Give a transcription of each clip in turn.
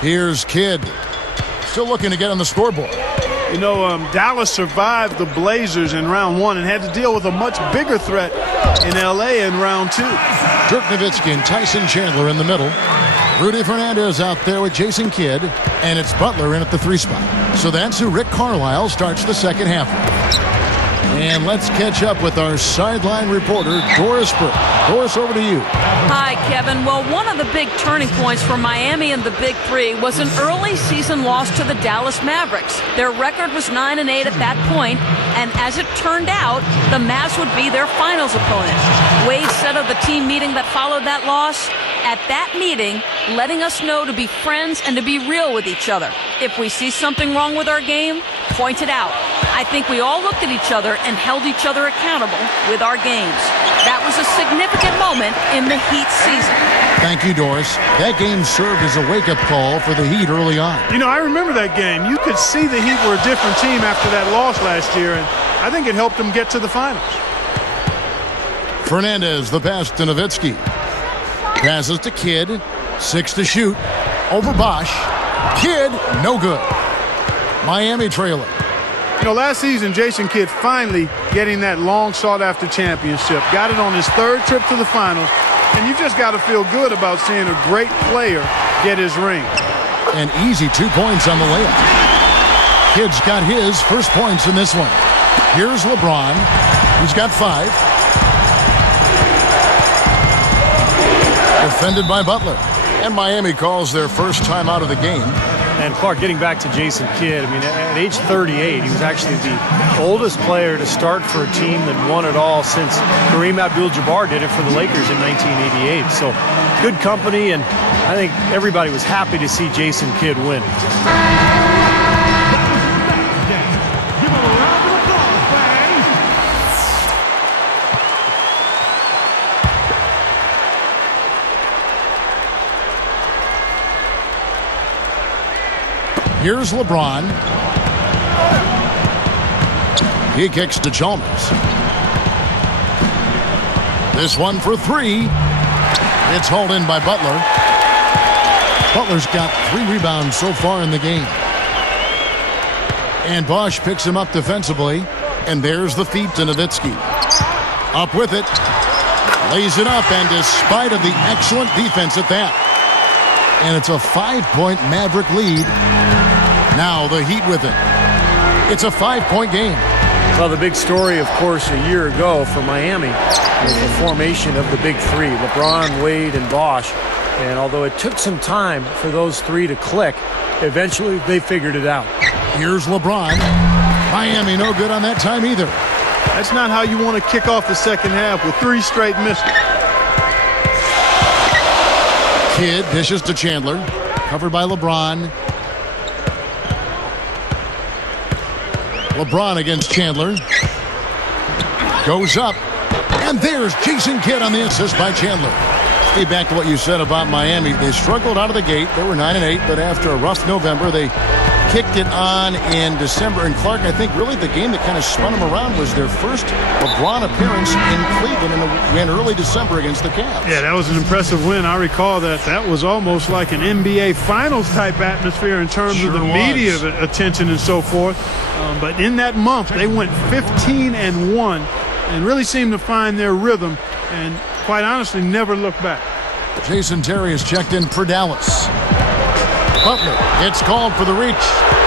Here's Kidd. Still looking to get on the scoreboard. You know, Dallas survived the Blazers in round 1 and had to deal with a much bigger threat in L.A. in round 2. Dirk Nowitzki and Tyson Chandler in the middle. Rudy Fernandez out there with Jason Kidd. And it's Butler in at the 3 spot. So that's who Rick Carlisle starts the second half with. And let's catch up with our sideline reporter, Doris Burke. Doris, over to you. Hi, Kevin. Well, one of the big turning points for Miami and the Big Three was an early season loss to the Dallas Mavericks. Their record was 9-8 at that point, and as it turned out, the Mavs would be their finals opponent. Wade said of the team meeting that followed that loss, at that meeting, letting us know to be friends and to be real with each other. If we see something wrong with our game, point it out. I think we all looked at each other and held each other accountable with our games. That was a significant moment in the Heat season. Thank you, Doris. That game served as a wake-up call for the Heat early on. You know, I remember that game. You could see the Heat were a different team after that loss last year, and I think it helped them get to the finals. Fernandez, the pass to Nowitzki. Passes to Kidd. 6 to shoot. Over Bosch. Kidd, no good. Miami trailing. You know, last season, Jason Kidd finally getting that long sought-after championship. Got it on his 3rd trip to the finals. And you just got to feel good about seeing a great player get his ring. And easy 2 points on the layup. Kidd's got his first points in this one. Here's LeBron. He's got 5. Defended by Butler. And Miami calls their first time out of the game. And Clark, getting back to Jason Kidd, I mean, at age 38, he was actually the oldest player to start for a team that won it all since Kareem Abdul-Jabbar did it for the Lakers in 1988. So good company, and I think everybody was happy to see Jason Kidd win. Here's LeBron. He kicks to Chalmers. This one for 3. It's hauled in by Butler. Butler's got 3 rebounds so far in the game. And Bosch picks him up defensively. And there's the feed to Nowitzki. Up with it. Lays it up, and despite of the excellent defense at that. And it's a 5-point Maverick lead. Now the Heat with it. It's a 5-point game. Well, the big story, of course, a year ago for Miami was the formation of the Big Three, LeBron, Wade, and Bosch. And although it took some time for those 3 to click, eventually they figured it out. Here's LeBron. Miami no good on that time either. That's not how you want to kick off the second half with 3 straight misses. Kidd dishes to Chandler. Covered by LeBron. LeBron against Chandler. Goes up. And there's Jason Kidd on the assist by Chandler. Stay back to what you said about Miami. They struggled out of the gate. They were 9-8, but after a rough November, they kicked it on in December. And Clark, I think really the game that kind of spun them around was their first LeBron appearance in Cleveland in early December against the Cavs. Yeah, that was an impressive win. I recall that. That was almost like an NBA Finals type atmosphere in terms of the media attention and so forth. But in that month, they went 15-1 and really seemed to find their rhythm and, quite honestly, never looked back. Jason Terry is checked in for Dallas. Butler gets called for the reach.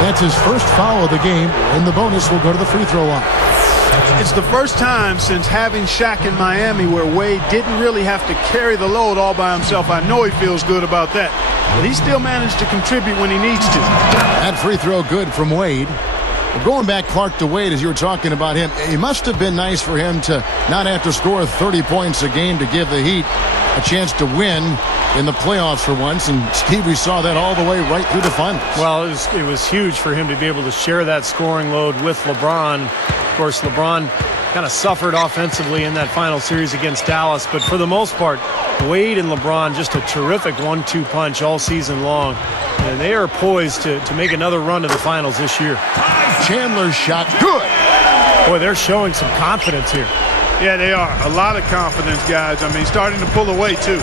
That's his first foul of the game, and the bonus will go to the free throw line. It's the first time since having Shaq in Miami where Wade didn't really have to carry the load all by himself. I know he feels good about that, but he still managed to contribute when he needs to. That free throw good from Wade. Going back, Clark, to Wade, as you were talking about him, it must have been nice for him to not have to score 30 points a game to give the Heat a chance to win in the playoffs for once. And, Steve, we saw that all the way right through the finals. Well, it was huge for him to be able to share that scoring load with LeBron. Of course, LeBron kind of suffered offensively in that final series against Dallas. But for the most part, Wade and LeBron, just a terrific 1-2 punch all season long. And they are poised to make another run to the finals this year. Chandler's shot, good. Boy, they're showing some confidence here. Yeah, they are. A lot of confidence, guys. I mean, starting to pull away, too.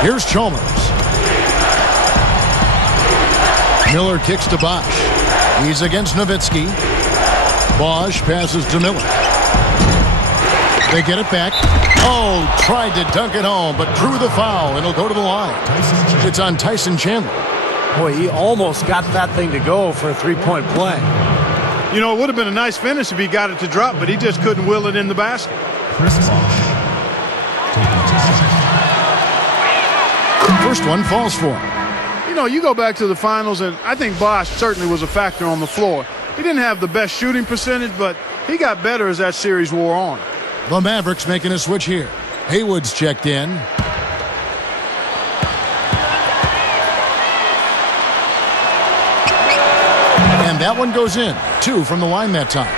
Here's Chalmers. Miller kicks to Bosch. He's against Nowitzki. Bosch passes to Miller. They get it back. Oh, tried to dunk it home, but drew the foul, and he'll go to the line. It's on Tyson Chandler. Boy, he almost got that thing to go for a three-point play. You know, it would have been a nice finish if he got it to drop, but he just couldn't will it in the basket. First one falls for him. You know, you go back to the finals, and I think Bosch certainly was a factor on the floor. He didn't have the best shooting percentage, but he got better as that series wore on. The Mavericks making a switch here. Haywood's checked in. And that one goes in. 2 from the line that time.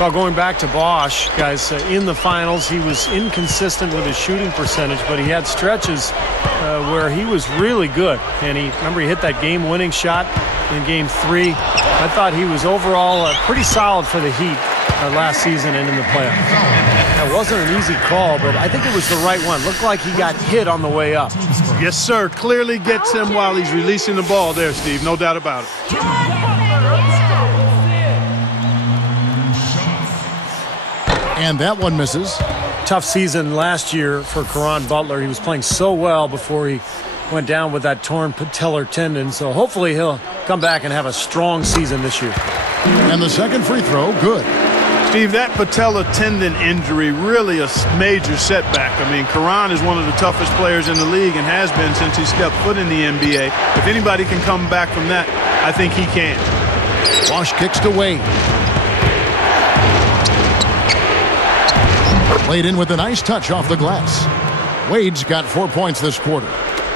Well, going back to Bosch, guys, in the finals, he was inconsistent with his shooting percentage, but he had stretches where he was really good. And remember, he hit that game-winning shot in Game 3. I thought he was overall pretty solid for the Heat last season and in the playoffs. That wasn't an easy call, but I think it was the right one. Looked like he got hit on the way up. Yes, sir. Clearly gets him while he's releasing the ball there, Steve. No doubt about it. And that one misses. Tough season last year for Caron Butler. He was playing so well before he went down with that torn patellar tendon. So hopefully he'll come back and have a strong season this year. And the second free throw, good. Steve, that patella tendon injury, really a major setback. I mean, Caron is one of the toughest players in the league and has been since he stepped foot in the NBA. If anybody can come back from that, I think he can. Bosch kicks to Wade. Played in with a nice touch off the glass. Wade's got 4 points this quarter.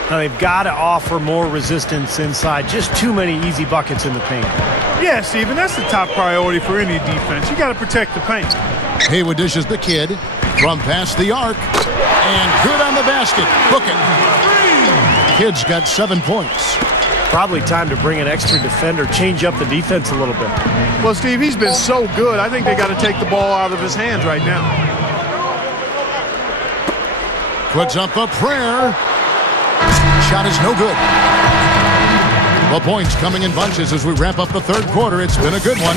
Now they've got to offer more resistance inside. Just too many easy buckets in the paint. Yeah, Steven, that's the top priority for any defense. You got to protect the paint. Haywood dishes the kid from past the arc. And good on the basket. Book it. Kid's got 7 points. Probably time to bring an extra defender, change up the defense a little bit. Well, Steve, he's been so good. I think they got to take the ball out of his hands right now. Puts up a prayer. Shot is no good. The points coming in bunches as we wrap up the third quarter. It's been a good one.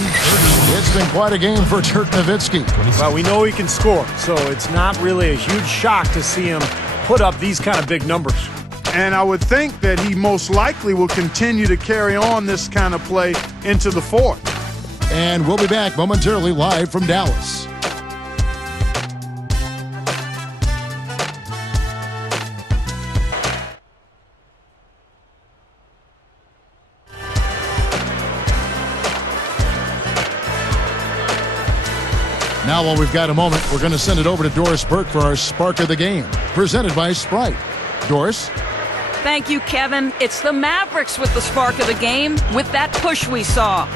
It's been quite a game for Dirk Nowitzki. Well, we know he can score, so it's not really a huge shock to see him put up these kind of big numbers. And I would think that he most likely will continue to carry on this kind of play into the fourth. And we'll be back momentarily live from Dallas. Now, while we've got a moment, we're going to send it over to Doris Burke for our Spark of the Game, presented by Sprite. Doris? Thank you, Kevin. It's the Mavericks with the spark of the game, with that push we saw.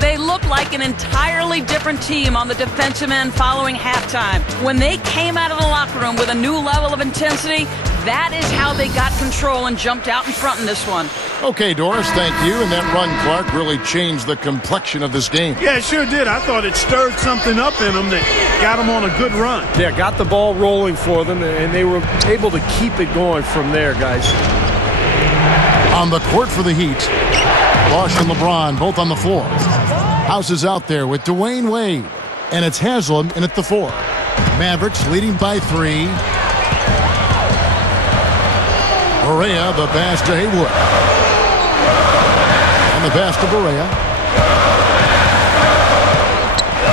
They look like an entirely different team on the defensive end following halftime. When they came out of the locker room with a new level of intensity, that is how they got control and jumped out in front in this one. Okay, Doris, thank you. And that run, Clark, really changed the complexion of this game. Yeah, it sure did. I thought it stirred something up in them that got them on a good run. Yeah, got the ball rolling for them, and they were able to keep it going from there, guys. On the court for the Heat, Bosch and LeBron both on the floor. House is out there with Dwayne Wade, and it's Haslam in at the 4. Mavericks leading by 3. Barea, the pass to Haywood. And the pass to Barea.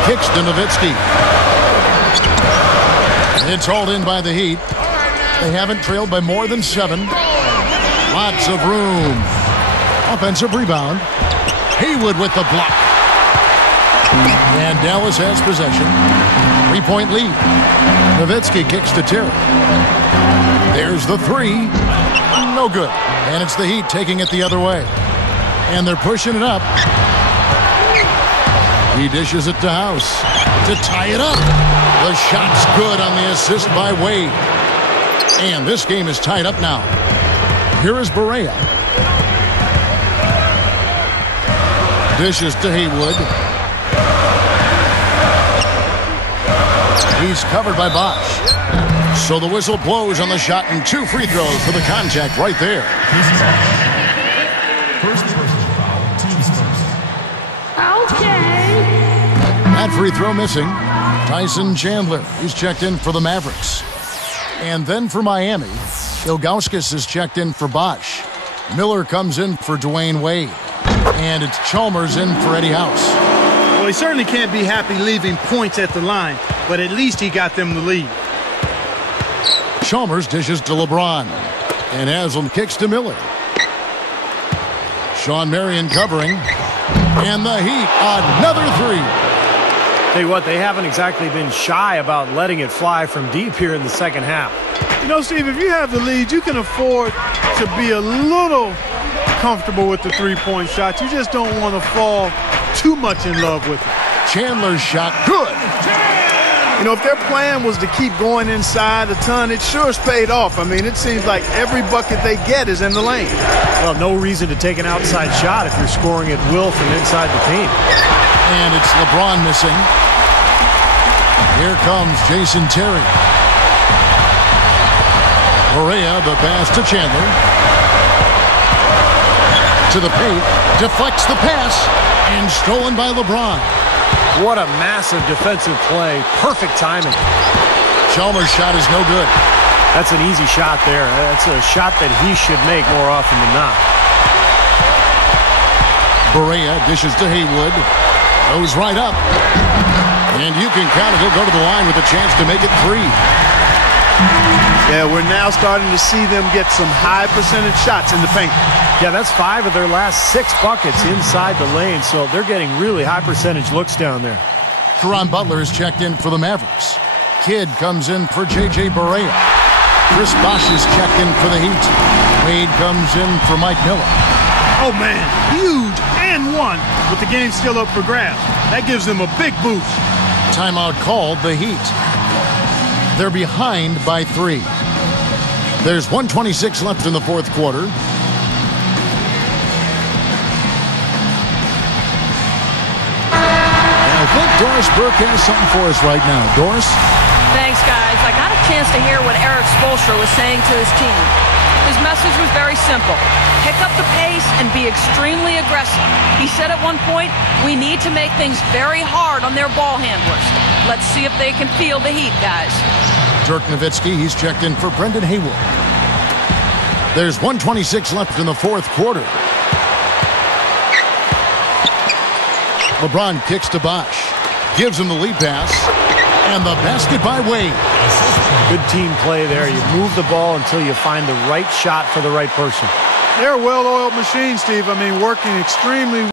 Kicks to Nowitzki. It's hauled in by the Heat. They haven't trailed by more than 7. Lots of room. Offensive rebound. Haywood with the block. And Dallas has possession. 3-point lead. Nowitzki kicks to Terry. There's the 3. No good. And it's the Heat taking it the other way. And they're pushing it up. He dishes it to House to tie it up. The shot's good on the assist by Wade. And this game is tied up now. Here is Barea. Dishes to Haywood. He's covered by Bosch. So the whistle blows on the shot and 2 free throws for the contact right there. First personal foul, team's first. Okay. That free throw missing. Tyson Chandler, he's checked in for the Mavericks. And then for Miami, Ilgauskas is checked in for Bosch. Miller comes in for Dwayne Wade. And it's Chalmers in for Eddie House. Well, he certainly can't be happy leaving points at the line, but at least he got them the lead. Chalmers dishes to LeBron. And Haslam kicks to Miller. Sean Marion covering. And the Heat, another 3. Tell you what, they haven't exactly been shy about letting it fly from deep here in the second half. You know, Steve, if you have the lead, you can afford to be a little comfortable with the three-point shots. You just don't want to fall too much in love with it. Chandler's shot, good. You know, if their plan was to keep going inside a ton, it sure has paid off. I mean, it seems like every bucket they get is in the lane. Well, no reason to take an outside shot if you're scoring at will from inside the paint. And it's LeBron missing. Here comes Jason Terry. Correa, the pass to Chandler. To the paint, deflects the pass, and stolen by LeBron. What a massive defensive play. Perfect timing. Chalmers' shot is no good. That's an easy shot there. That's a shot that he should make more often than not. Correa dishes to Haywood. Goes right up. And you can count it. He'll go to the line with a chance to make it 3. Yeah, we're now starting to see them get some high percentage shots in the paint. Yeah, that's 5 of their last 6 buckets inside the lane, so they're getting really high percentage looks down there. Caron Butler is checked in for the Mavericks. Kidd comes in for J.J. Barea. Chris Bosh is checked in for the Heat. Wade comes in for Mike Miller. Oh, man, huge and one with the game still up for grabs. That gives them a big boost. Timeout called, the Heat. They're behind by 3. There's 1:26 left in the fourth quarter. And I think Doris Burke has something for us right now. Doris? Thanks, guys. I got a chance to hear what Eric Spoelstra was saying to his team. His message was very simple. Pick up the pace and be extremely aggressive. He said at one point, we need to make things very hard on their ball handlers. Let's see if they can feel the heat, guys. Dirk Nowitzki, he's checked in for Brendan Haywood. There's 1:26 left in the fourth quarter. LeBron kicks to Bosh. Gives him the lead pass. And the basket by Wade. Good team play there. You move the ball until you find the right shot for the right person. They're a well-oiled machine, Steve. I mean, working extremely